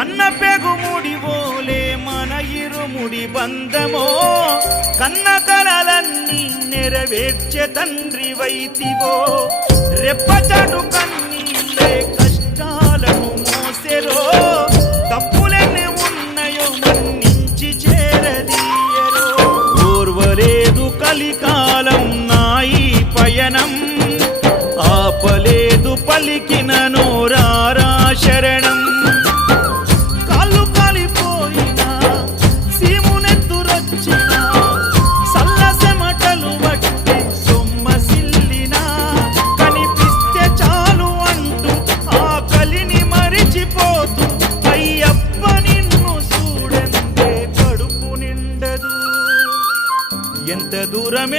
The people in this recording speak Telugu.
కన్న పెగుముడి ఓలే మన ఇరుముడి బంధమో కన్న కలలన్నీ నెరవేర్చే తండ్రి వైతివో రెప్పచాటు కన్నీళ్ళే కష్టాలను మోసెరో తప్పులెన్ని ఉన్నాయో మన్నించి చేరదీయరో ఓర్వలేదు కలికాలం నాయి పయనం ఆపలేదు పలికిన నోరారా శరణం కాళ్ళు కాలిపోయినా సీమునెత్తురొచ్చినా సల్లసెమటలు వట్టి సొమ్మసిల్లినా కనిపిస్తే చాలు అంటూ ఆకలిని మరిచిపోతూ అయ్యప్ప నిన్ను చూడందే కడుపు నిండదు ఎంత దూరం